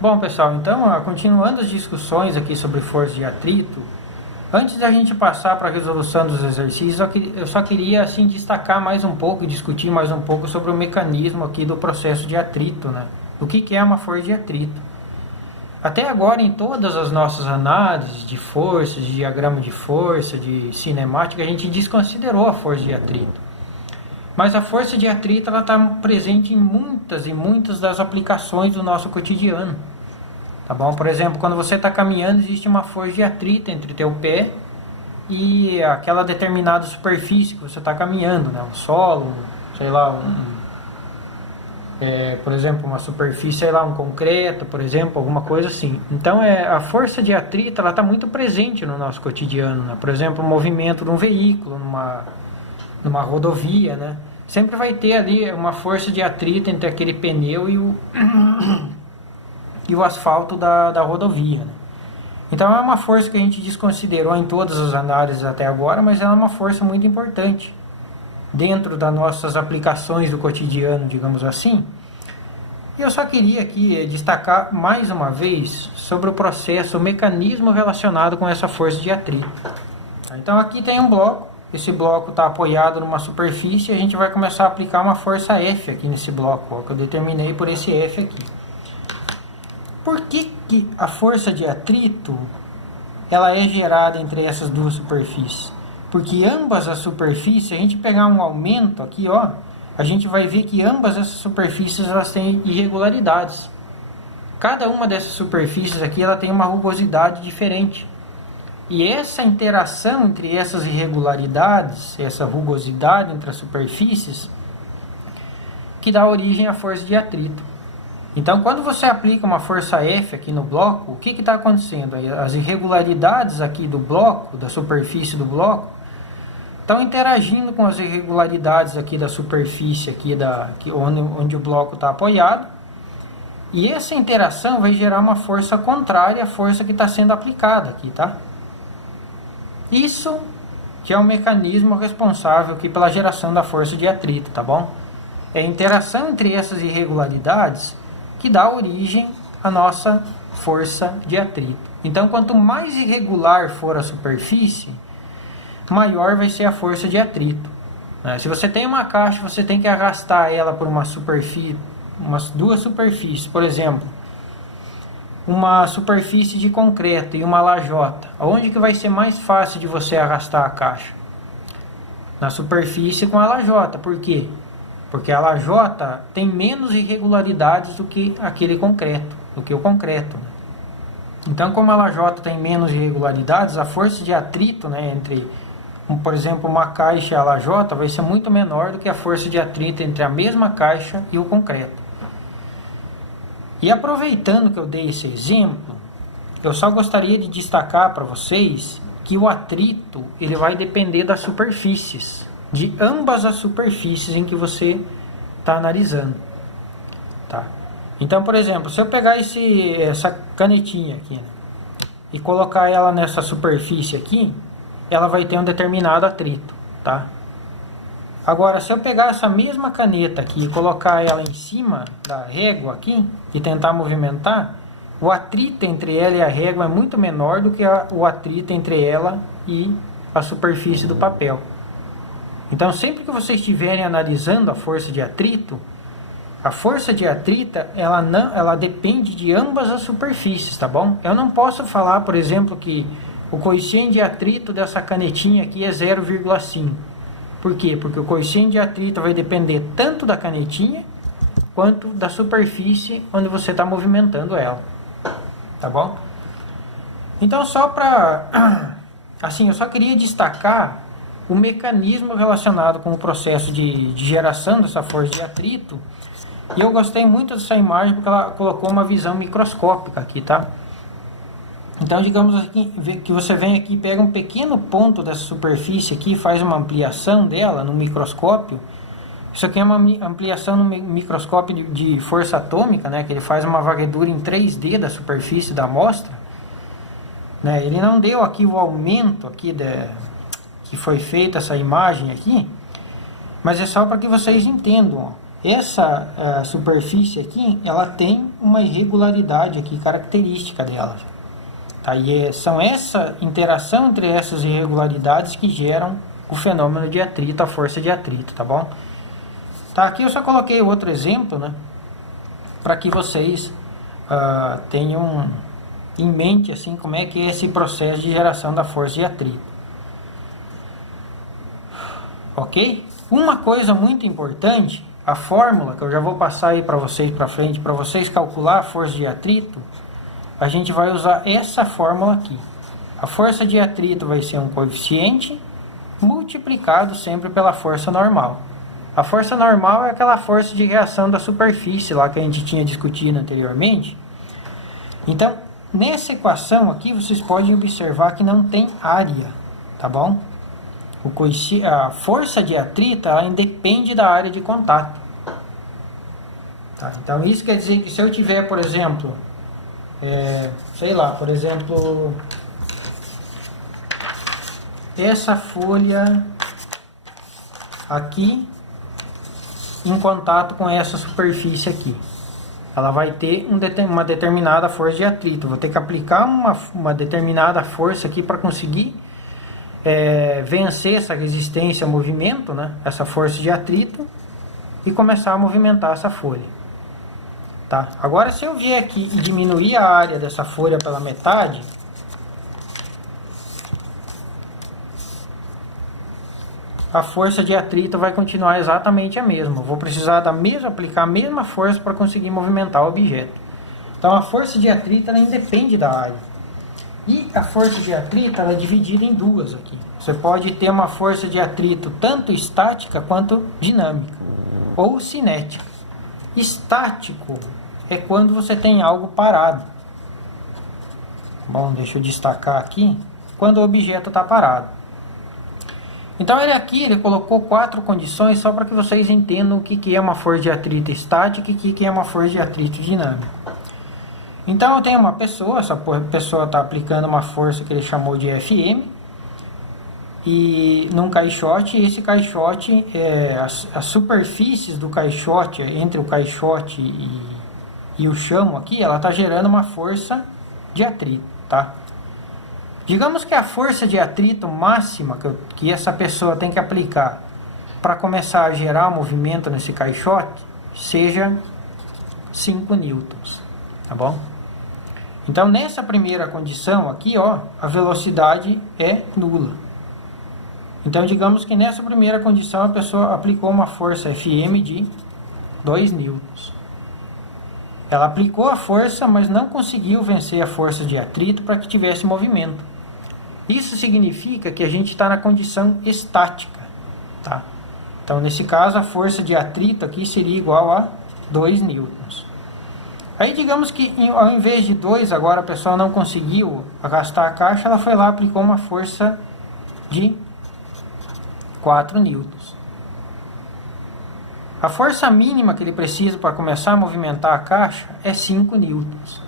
Bom, pessoal, então, continuando as discussões aqui sobre força de atrito, antes da gente passar para a resolução dos exercícios, eu só queria assim, destacar mais um pouco e discutir mais um pouco sobre o mecanismo aqui do processo de atrito, né? O que é uma força de atrito? Até agora, em todas as nossas análises de força, de diagrama de força, de cinemática, a gente desconsiderou a força de atrito. Mas a força de atrito está presente em muitas e muitas das aplicações do nosso cotidiano. Tá bom? Por exemplo, quando você está caminhando, existe uma força de atrito entre o teu pé e aquela determinada superfície que você está caminhando, né? Um solo, sei lá, por exemplo, uma superfície, sei lá, um concreto, por exemplo, alguma coisa assim. Então, a força de atrito está muito presente no nosso cotidiano, né? Por exemplo, o movimento de um veículo, numa rodovia, né? Sempre vai ter ali uma força de atrito entre aquele pneu e o asfalto da rodovia, né? Então é uma força que a gente desconsiderou em todas as análises até agora, mas ela é uma força muito importante dentro das nossas aplicações do cotidiano, digamos assim. E eu só queria aqui destacar mais uma vez sobre o processo, o mecanismo relacionado com essa força de atrito. Então aqui tem um bloco. Esse bloco está apoiado numa superfície e a gente vai começar a aplicar uma força F aqui nesse bloco, ó, que eu determinei por esse F aqui. Por que a força de atrito ela é gerada entre essas duas superfícies? Porque ambas as superfícies, se a gente pegar um aumento aqui, ó, a gente vai ver que ambas essas superfícies elas têm irregularidades. Cada uma dessas superfícies aqui ela tem uma rugosidade diferente. E essa interação entre essas irregularidades, essa rugosidade entre as superfícies, que dá origem à força de atrito. Então, quando você aplica uma força F aqui no bloco, o que está acontecendo? As irregularidades aqui do bloco, da superfície do bloco, estão interagindo com as irregularidades aqui da superfície aqui onde o bloco está apoiado. E essa interação vai gerar uma força contrária à força que está sendo aplicada aqui, tá? Isso que é o mecanismo responsável aqui pela geração da força de atrito, tá bom? É a interação entre essas irregularidades que dá origem à nossa força de atrito. Então, quanto mais irregular for a superfície, maior vai ser a força de atrito. Se você tem uma caixa, você tem que arrastar ela por uma superfície, duas superfícies, por exemplo, uma superfície de concreto e uma lajota. Onde que vai ser mais fácil de você arrastar a caixa? Na superfície com a lajota. Por quê? Porque a lajota tem menos irregularidades do que aquele concreto, do que o concreto. Então, como a lajota tem menos irregularidades, a força de atrito, né, entre, por exemplo, uma caixa e a lajota vai ser muito menor do que a força de atrito entre a mesma caixa e o concreto. E aproveitando que eu dei esse exemplo, eu só gostaria de destacar para vocês que o atrito ele vai depender das superfícies, de ambas as superfícies em que você está analisando. Tá? Então, por exemplo, se eu pegar essa canetinha aqui, né, e colocar ela nessa superfície aqui, ela vai ter um determinado atrito. Tá? Agora, se eu pegar essa mesma caneta aqui e colocar ela em cima da régua aqui e tentar movimentar, o atrito entre ela e a régua é muito menor do que o atrito entre ela e a superfície do papel. Então, sempre que vocês estiverem analisando a força de atrito ela depende de ambas as superfícies, tá bom? Eu não posso falar, por exemplo, que o coeficiente de atrito dessa canetinha aqui é 0,5. Por quê? Porque o coeficiente de atrito vai depender tanto da canetinha quanto da superfície onde você está movimentando ela. Tá bom? Então, eu só queria destacar o mecanismo relacionado com o processo de geração dessa força de atrito. E eu gostei muito dessa imagem porque ela colocou uma visão microscópica aqui, tá? Então, digamos aqui, que você vem aqui, pega um pequeno ponto dessa superfície aqui, faz uma ampliação dela no microscópio. Isso aqui é uma ampliação no microscópio de força atômica, né? Que ele faz uma varredura em 3D da superfície da amostra. Né? Ele não deu aqui o aumento aqui que foi feita essa imagem aqui, mas é só para que vocês entendam. Ó. essa superfície aqui, ela tem uma irregularidade aqui, característica dela. Tá? E são essa interação entre essas irregularidades que geram o fenômeno de atrito, a força de atrito, tá bom? Tá, aqui eu só coloquei outro exemplo, né? Para que vocês tenham em mente assim como é que é esse processo de geração da força de atrito. Ok? Uma coisa muito importante, a fórmula que eu já vou passar aí para vocês para frente, para vocês calcular a força de atrito, a gente vai usar essa fórmula aqui. A força de atrito vai ser um coeficiente multiplicado sempre pela força normal. A força normal é aquela força de reação da superfície lá que a gente tinha discutido anteriormente. Então, nessa equação aqui, vocês podem observar que não tem área, tá bom? A força de atrito, ela independe da área de contato. Tá? Então, isso quer dizer que se eu tiver, por exemplo, sei lá, por exemplo, essa folha aqui em contato com essa superfície aqui, ela vai ter uma determinada força de atrito. Vou ter que aplicar uma determinada força aqui para conseguir vencer essa resistência ao movimento, né? Essa força de atrito, e começar a movimentar essa folha. Tá? Agora, se eu vier aqui e diminuir a área dessa folha pela metade, a força de atrito vai continuar exatamente a mesma. Eu vou precisar aplicar a mesma força para conseguir movimentar o objeto. Então, a força de atrito, ela independe da área. E a força de atrito, ela é dividida em duas aqui. Você pode ter uma força de atrito tanto estática quanto dinâmica, ou cinética. Estático é quando você tem algo parado. Bom, deixa eu destacar aqui. Quando o objeto está parado. Então, ele colocou 4 condições só para que vocês entendam o que é uma força de atrito estática e o que é uma força de atrito dinâmica. Então, eu tenho uma pessoa, essa pessoa está aplicando uma força que ele chamou de FM, e num caixote, e esse caixote, as superfícies do caixote, entre o caixote e o chão aqui, ela está gerando uma força de atrito, tá? Digamos que a força de atrito máxima que essa pessoa tem que aplicar para começar a gerar o movimento nesse caixote seja 5 newtons, tá bom? Então, nessa primeira condição aqui, ó, a velocidade é nula. Então, digamos que nessa primeira condição a pessoa aplicou uma força FM de 2 newtons. Ela aplicou a força, mas não conseguiu vencer a força de atrito para que tivesse movimento. Isso significa que a gente está na condição estática, tá? Então, nesse caso, a força de atrito aqui seria igual a 2 newtons. Aí, digamos que ao invés de 2, agora a pessoa não conseguiu arrastar a caixa, ela foi lá e aplicou uma força de 4 newtons. A força mínima que ele precisa para começar a movimentar a caixa é 5 newtons.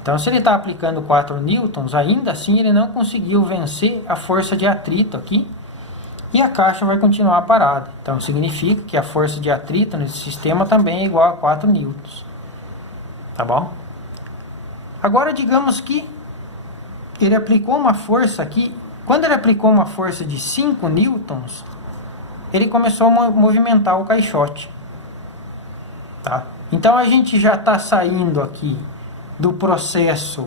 Então, se ele está aplicando 4 newtons, ainda assim ele não conseguiu vencer a força de atrito aqui, e a caixa vai continuar parada. Então, significa que a força de atrito nesse sistema também é igual a 4 newtons. Tá bom? Agora, digamos que ele aplicou uma força aqui. Quando ele aplicou uma força de 5 newtons, ele começou a movimentar o caixote. Tá? Então, a gente já está saindo aqui do processo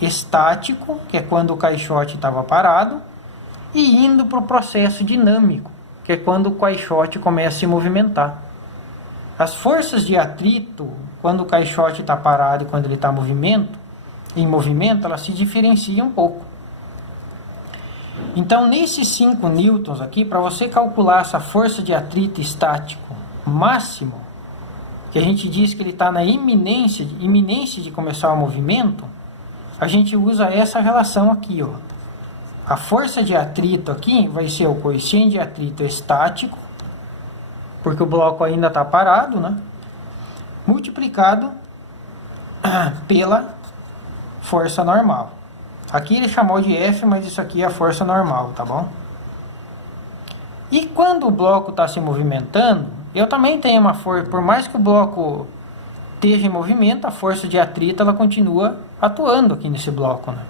estático, que é quando o caixote estava parado, e indo para o processo dinâmico, que é quando o caixote começa a se movimentar. As forças de atrito, quando o caixote está parado e quando ele está em movimento, elas se diferenciam um pouco. Então, nesses 5 newtons aqui, para você calcular essa força de atrito estático máximo, que a gente diz que ele está na iminência de começar o movimento, a gente usa essa relação aqui, ó. A força de atrito aqui vai ser o coeficiente de atrito estático, porque o bloco ainda está parado, né? Multiplicado pela força normal. Aqui ele chamou de F, mas isso aqui é a força normal, tá bom? E quando o bloco está se movimentando, eu também tenho uma força, por mais que o bloco esteja em movimento, a força de atrito ela continua atuando aqui nesse bloco, né?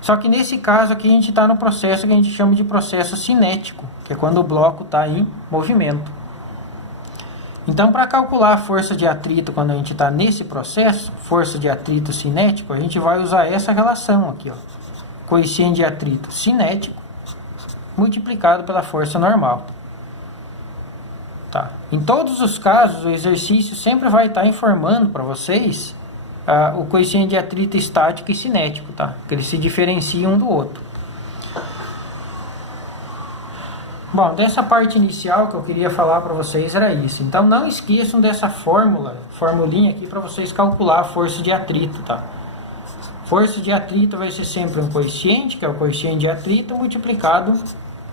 Só que nesse caso aqui a gente está no processo que a gente chama de processo cinético, que é quando o bloco está em movimento. Então, para calcular a força de atrito quando a gente está nesse processo, força de atrito cinético, a gente vai usar essa relação aqui, ó. Coeficiente de atrito cinético multiplicado pela força normal. Tá. Em todos os casos, o exercício sempre vai estar informando para vocês o coeficiente de atrito estático e cinético, tá? Que eles se diferenciam um do outro. Bom, dessa parte inicial que eu queria falar para vocês era isso. Então não esqueçam dessa formulinha aqui para vocês calcular a força de atrito, tá? Força de atrito vai ser sempre um coeficiente, que é o coeficiente de atrito, multiplicado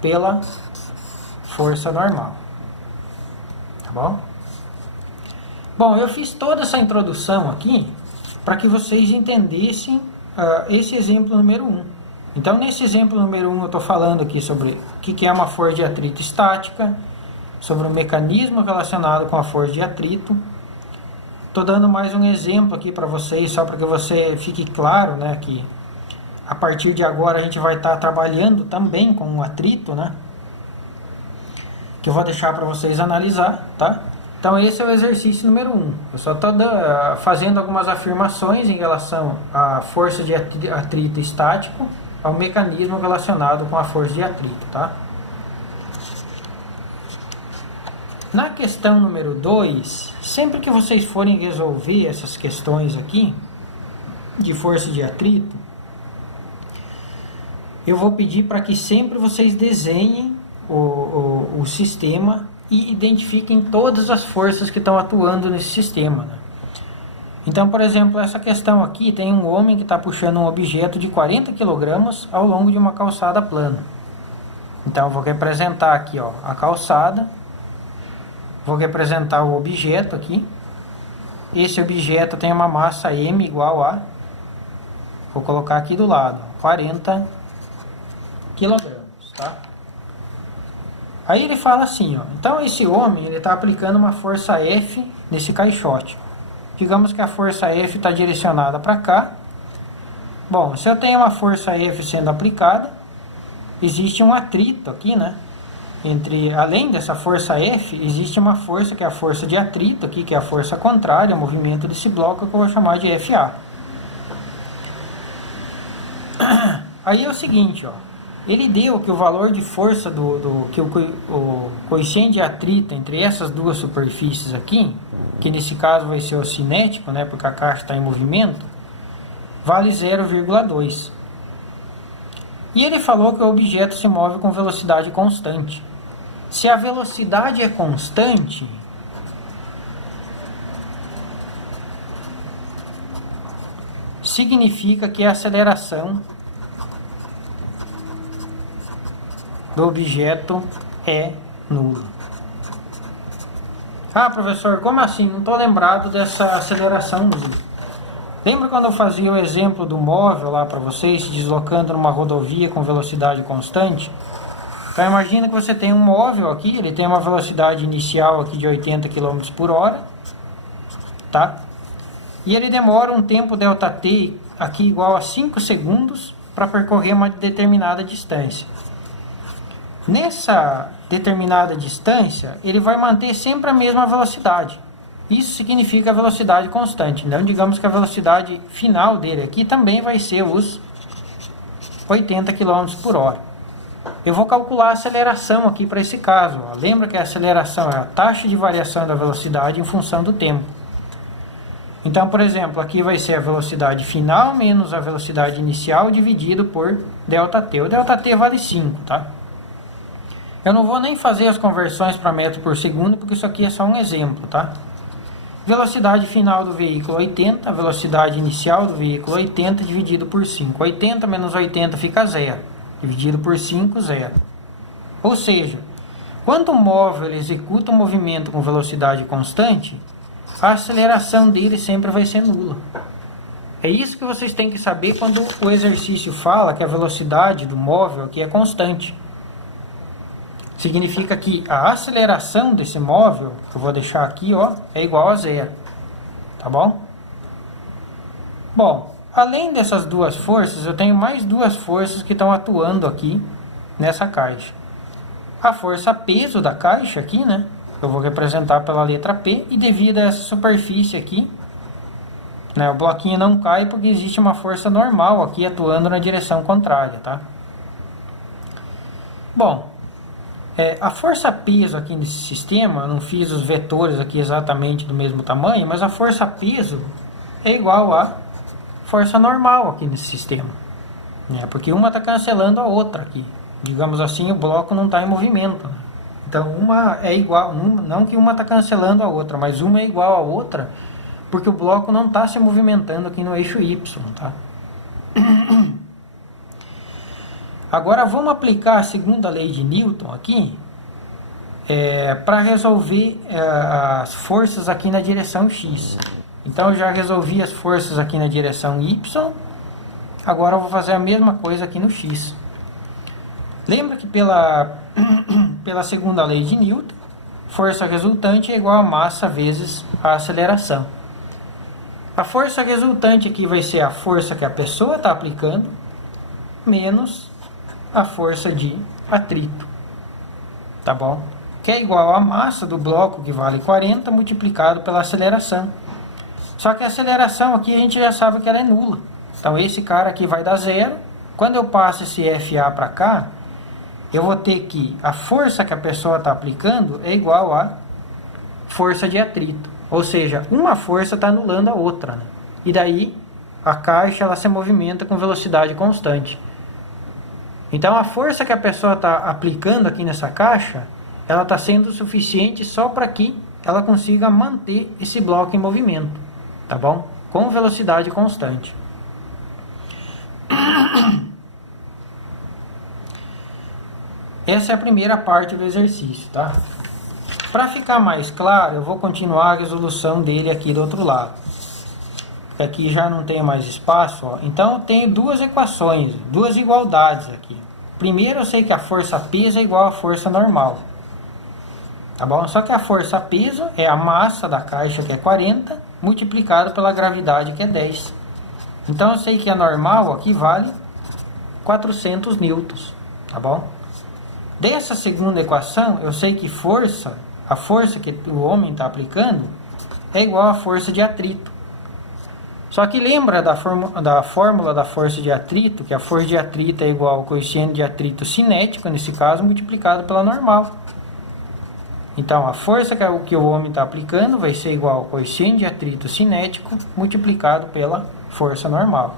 pela força normal. Tá bom? Bom, eu fiz toda essa introdução aqui para que vocês entendessem esse exemplo número 1. Então, nesse exemplo número 1, eu estou falando aqui sobre o que é uma força de atrito estática, sobre o mecanismo relacionado com a força de atrito. Estou dando mais um exemplo aqui para vocês, só para que você fique claro, né, que a partir de agora a gente vai estar trabalhando também com o atrito, né, que eu vou deixar para vocês analisar, tá? Então, esse é o exercício número 1. Eu só estou fazendo algumas afirmações em relação à força de atrito estático, ao mecanismo relacionado com a força de atrito, tá? Na questão número 2, sempre que vocês forem resolver essas questões aqui, de força de atrito, eu vou pedir para que sempre vocês desenhem o sistema e identifiquem todas as forças que estão atuando nesse sistema, né? Então, por exemplo, essa questão aqui tem um homem que está puxando um objeto de 40 kg ao longo de uma calçada plana. Então, eu vou representar aqui, ó, a calçada, vou representar o objeto aqui. Esse objeto tem uma massa M igual a, vou colocar aqui do lado, 40 kg, tá? Aí ele fala assim, ó, então esse homem ele está aplicando uma força F nesse caixote. Digamos que a força F está direcionada para cá. Bom, se eu tenho uma força F sendo aplicada, existe um atrito aqui, né? Além dessa força F, existe uma força que é a força de atrito aqui, que é a força contrária ao movimento desse bloco, que eu vou chamar de FA. Aí é o seguinte, ó. Ele deu que o valor de força que o coeficiente de atrito entre essas duas superfícies aqui, que nesse caso vai ser o cinético, né, porque a caixa está em movimento, vale 0,2. E ele falou que o objeto se move com velocidade constante. Se a velocidade é constante, significa que a aceleração do objeto é nula. Ah, professor, como assim? Não estou lembrado dessa aceleração. Lembra quando eu fazia o exemplo do móvel lá para vocês, se deslocando numa rodovia com velocidade constante? Então imagina que você tem um móvel aqui, ele tem uma velocidade inicial aqui de 80 km por hora, tá? E ele demora um tempo ΔT aqui igual a 5 segundos para percorrer uma determinada distância. Nessa determinada distância, ele vai manter sempre a mesma velocidade. Isso significa a velocidade constante. Então, digamos que a velocidade final dele aqui também vai ser os 80 km por hora. Eu vou calcular a aceleração aqui para esse caso. Ó. Lembra que a aceleração é a taxa de variação da velocidade em função do tempo. Então, por exemplo, aqui vai ser a velocidade final menos a velocidade inicial dividido por ΔT. O ΔT vale 5, tá? Eu não vou nem fazer as conversões para metro por segundo, porque isso aqui é só um exemplo, tá? Velocidade final do veículo 80, velocidade inicial do veículo 80 dividido por 5. 80 menos 80 fica 0, dividido por 5, 0. Ou seja, quando o móvel executa um movimento com velocidade constante, a aceleração dele sempre vai ser nula. É isso que vocês têm que saber quando o exercício fala que a velocidade do móvel aqui é constante. significa que a aceleração desse móvel, que eu vou deixar aqui, ó, é igual a zero. Tá bom? Bom, além dessas duas forças, eu tenho mais duas forças que estão atuando aqui nessa caixa. A força peso da caixa aqui, né? Eu vou representar pela letra P, e devido a essa superfície aqui, né, o bloquinho não cai porque existe uma força normal aqui atuando na direção contrária, tá? Bom, a força peso aqui nesse sistema, eu não fiz os vetores aqui exatamente do mesmo tamanho, mas a força peso é igual a força normal aqui nesse sistema, né? Porque uma está cancelando a outra aqui. Digamos assim, o bloco não está em movimento, né? Então, uma é igual, não que uma está cancelando a outra, mas uma é igual a outra, porque o bloco não está se movimentando aqui no eixo Y, tá? Agora, vamos aplicar a segunda lei de Newton aqui, para resolver as forças aqui na direção X. Então, eu já resolvi as forças aqui na direção Y, agora eu vou fazer a mesma coisa aqui no X. Lembra que pela segunda lei de Newton, força resultante é igual a massa vezes a aceleração. A força resultante aqui vai ser a força que a pessoa está aplicando, menos a força de atrito. Tá bom? Que é igual a massa do bloco, que vale 40, multiplicado pela aceleração. Só que a aceleração aqui a gente já sabe que ela é nula. Então esse cara aqui vai dar zero. Quando eu passo esse FA para cá, eu vou ter que a força que a pessoa está aplicando é igual a força de atrito. Ou seja, uma força está anulando a outra, né? E daí a caixa ela se movimenta com velocidade constante. Então a força que a pessoa está aplicando aqui nessa caixa, ela está sendo suficiente só para que ela consiga manter esse bloco em movimento. Tá bom? Com velocidade constante. Essa é a primeira parte do exercício, tá? Para ficar mais claro, eu vou continuar a resolução dele aqui do outro lado. Aqui já não tem mais espaço, ó. Então eu tenho duas equações, duas igualdades aqui. Primeiro eu sei que a força peso é igual à força normal. Tá bom? Só que a força peso é a massa da caixa, que é 40, multiplicado pela gravidade, que é 10. Então eu sei que a normal aqui vale 400 newtons, tá bom? Dessa segunda equação, eu sei que a força que o homem está aplicando é igual à força de atrito. Só que lembra da fórmula da força de atrito, que a força de atrito é igual ao coeficiente de atrito cinético, nesse caso, multiplicado pela normal. Então, a força que o homem está aplicando vai ser igual ao coeficiente de atrito cinético, multiplicado pela força normal.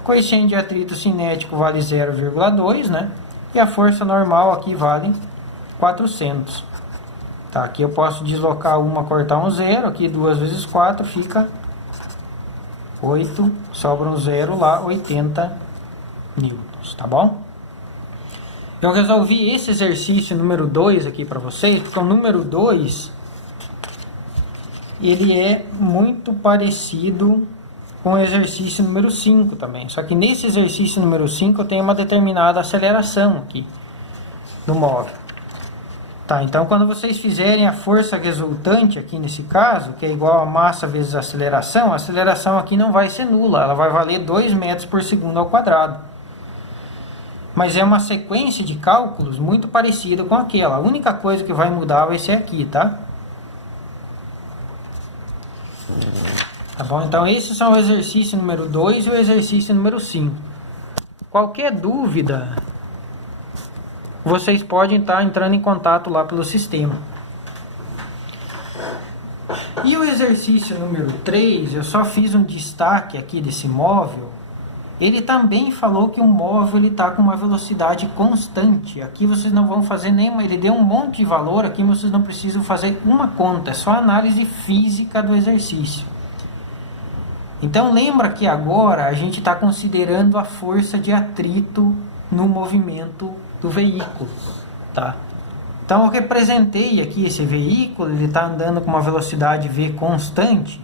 O coeficiente de atrito cinético vale 0,2, né? E a força normal aqui vale 400. Tá, aqui eu posso deslocar uma, cortar um zero. Aqui 2 vezes 4 fica 8. Sobra um zero lá, 80 newtons. Tá bom? Eu resolvi esse exercício número 2 aqui para vocês, porque o número 2 ele é muito parecido com o exercício número 5 também. Só que nesse exercício número 5 eu tenho uma determinada aceleração aqui no móvel. Tá, então quando vocês fizerem a força resultante aqui nesse caso, que é igual a massa vezes a aceleração aqui não vai ser nula, ela vai valer 2 metros por segundo ao quadrado. Mas é uma sequência de cálculos muito parecida com aquela. A única coisa que vai mudar vai ser aqui, tá? Tá bom? Então, esses são o exercício número 2 e o exercício número 5. Qualquer dúvida, vocês podem estar entrando em contato lá pelo sistema. E o exercício número 3, eu só fiz um destaque aqui desse móvel. Ele também falou que o móvel está com uma velocidade constante. Aqui vocês não vão fazer nenhuma... Ele deu um monte de valor, aqui vocês não precisam fazer uma conta. É só análise física do exercício. Então lembra que agora a gente está considerando a força de atrito no movimento do veículo, tá? Então eu representei aqui esse veículo, ele está andando com uma velocidade v constante.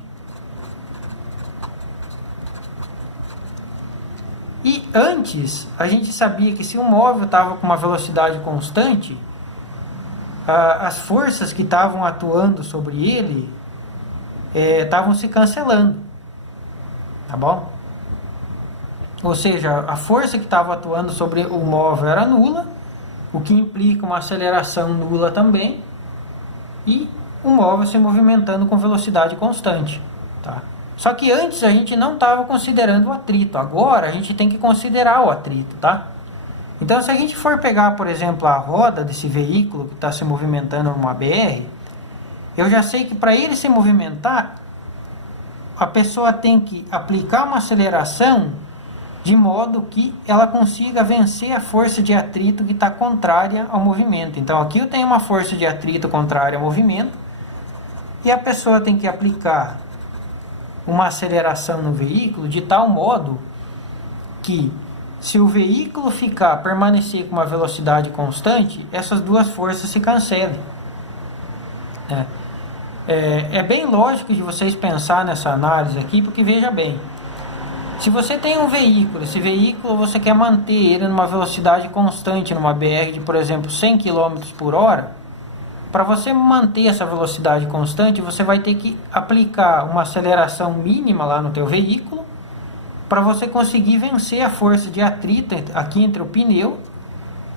E antes, a gente sabia que se um móvel estava com uma velocidade constante, as forças que estavam atuando sobre ele estavam se cancelando. Tá bom? Ou seja, a força que estava atuando sobre o móvel era nula, o que implica uma aceleração nula também, e o móvel se movimentando com velocidade constante. Tá? Só que antes a gente não estava considerando o atrito, agora a gente tem que considerar o atrito. Tá? Então, se a gente for pegar, por exemplo, a roda desse veículo que está se movimentando numa BR, eu já sei que para ele se movimentar, a pessoa tem que aplicar uma aceleração de modo que ela consiga vencer a força de atrito que está contrária ao movimento. Então, aqui eu tenho uma força de atrito contrária ao movimento, e a pessoa tem que aplicar uma aceleração no veículo de tal modo que, se o veículo permanecer com uma velocidade constante, essas duas forças se cancelem. É bem lógico de vocês pensar nessa análise aqui, porque veja bem, se você tem um veículo, esse veículo você quer manter ele numa velocidade constante numa BR de, por exemplo, 100 km por hora, para você manter essa velocidade constante, você vai ter que aplicar uma aceleração mínima lá no teu veículo, para você conseguir vencer a força de atrito aqui entre o pneu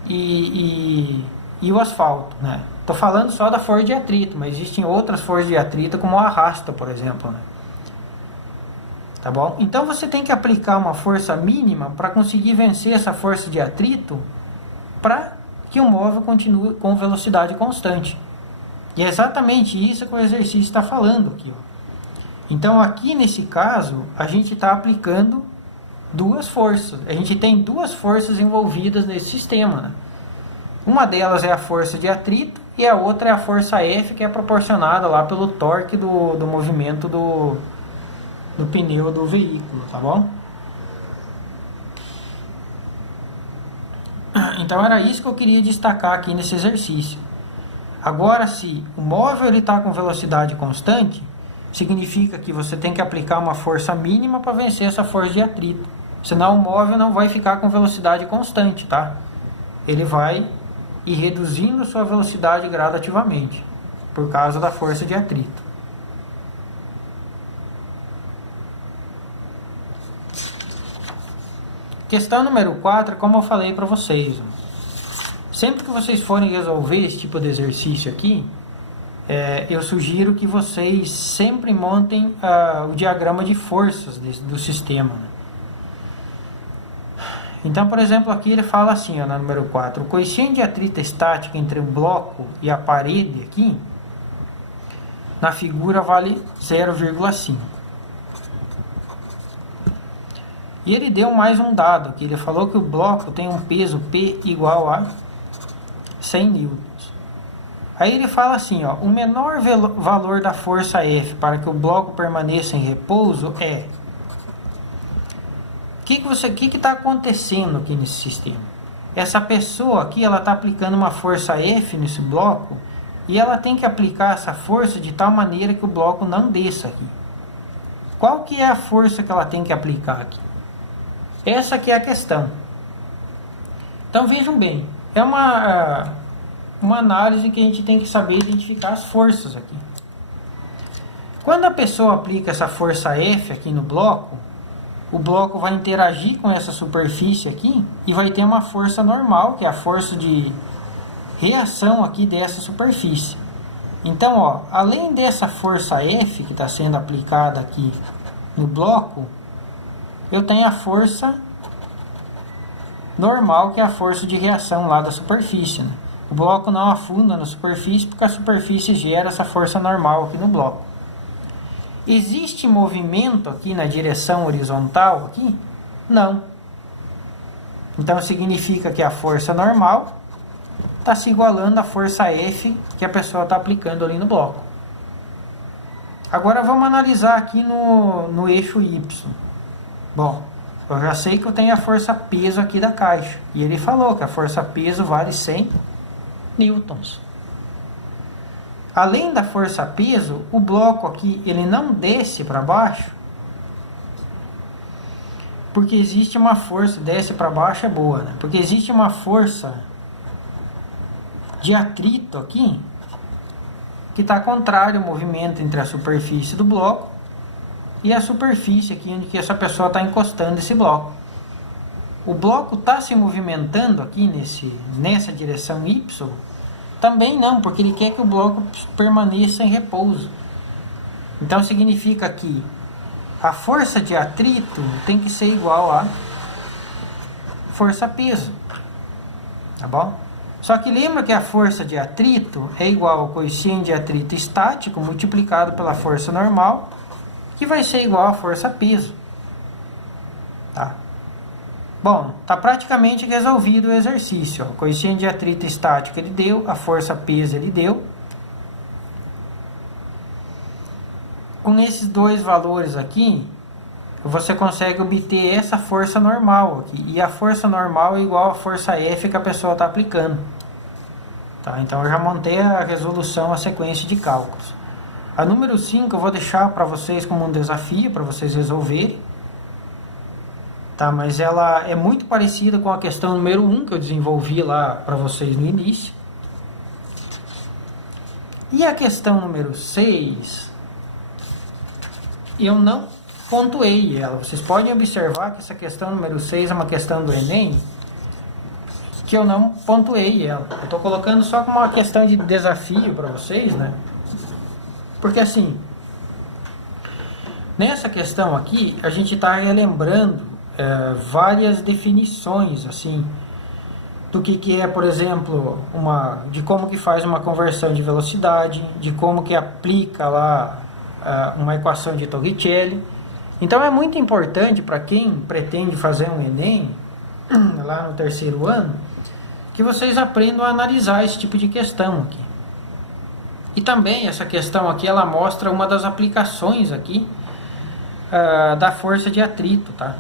e o asfalto, né? Estou falando só da força de atrito, mas existem outras forças de atrito, como o arrasto, por exemplo, né? Tá bom? Então você tem que aplicar uma força mínima para conseguir vencer essa força de atrito, para que o móvel continue com velocidade constante. E é exatamente isso que o exercício está falando aqui, ó. Então, aqui nesse caso, a gente está aplicando duas forças. A gente tem duas forças envolvidas nesse sistema, né? Uma delas é a força de atrito e a outra é a força F, que é proporcionada lá pelo torque do movimento do pneu do veículo, tá bom? Então, era isso que eu queria destacar aqui nesse exercício. Agora, se o móvel está com velocidade constante, significa que você tem que aplicar uma força mínima para vencer essa força de atrito. Senão o móvel não vai ficar com velocidade constante, tá? Ele vai ir reduzindo sua velocidade gradativamente, por causa da força de atrito. Questão número 4, como eu falei para vocês. Sempre que vocês forem resolver esse tipo de exercício aqui, eu sugiro que vocês sempre montem o diagrama de forças do sistema, né? Então, por exemplo, aqui ele fala assim, ó, na número 4, o coeficiente de atrito estático entre o bloco e a parede aqui, na figura vale 0,5. E ele deu mais um dado, que ele falou que o bloco tem um peso P igual a 100 newtons. Aí ele fala assim, ó, o menor valor da força F para que o bloco permaneça em repouso é... O que está acontecendo aqui nesse sistema? Essa pessoa aqui, ela está aplicando uma força F nesse bloco, e ela tem que aplicar essa força de tal maneira que o bloco não desça aqui. Qual que é a força que ela tem que aplicar aqui? Essa aqui é a questão. Então vejam bem, é uma análise que a gente tem que saber identificar as forças aqui. Quando a pessoa aplica essa força F aqui no bloco, o bloco vai interagir com essa superfície aqui e vai ter uma força normal, que é a força de reação aqui dessa superfície. Então, ó, além dessa força F que está sendo aplicada aqui no bloco, eu tenho a força normal, que é a força de reação lá da superfície, né? O bloco não afunda na superfície porque a superfície gera essa força normal aqui no bloco. Existe movimento aqui na direção horizontal aqui? Não. Então significa que a força normal está se igualando à força F que a pessoa está aplicando ali no bloco. Agora vamos analisar aqui no eixo Y. Bom, eu já sei que eu tenho a força peso aqui da caixa. E ele falou que a força peso vale 100 newtons. Além da força peso, o bloco aqui ele não desce para baixo, porque existe uma força, desce para baixo é boa, né? Porque existe uma força de atrito aqui, que está contrário ao movimento entre a superfície do bloco e a superfície aqui onde que essa pessoa está encostando esse bloco. O bloco está se movimentando aqui nessa direção Y? Também não, porque ele quer que o bloco permaneça em repouso. Então significa que a força de atrito tem que ser igual a força-peso. Tá bom? Só que lembra que a força de atrito é igual ao coeficiente de atrito estático multiplicado pela força normal, que vai ser igual à força-peso. Tá? Bom, está praticamente resolvido o exercício. Ó. O coeficiente de atrito estático ele deu, a força-peso ele deu. Com esses dois valores aqui, você consegue obter essa força normal aqui. E a força normal é igual à força F que a pessoa está aplicando. Tá? Então eu já montei a resolução, a sequência de cálculos. A número 5 eu vou deixar para vocês como um desafio, para vocês resolverem. Tá? Mas ela é muito parecida com a questão número 1 que eu desenvolvi lá para vocês no início. E a questão número 6... eu não pontuei ela. Vocês podem observar que essa questão número 6 é uma questão do Enem, que eu não pontuei ela. Eu estou colocando só como uma questão de desafio para vocês, né? Porque assim, nessa questão aqui, a gente está relembrando várias definições, assim, do que é, por exemplo, de como que faz uma conversão de velocidade, de como que aplica lá uma equação de Torricelli. Então é muito importante para quem pretende fazer um Enem lá no terceiro ano, que vocês aprendam a analisar esse tipo de questão aqui. E também essa questão aqui ela mostra uma das aplicações aqui da força de atrito, tá?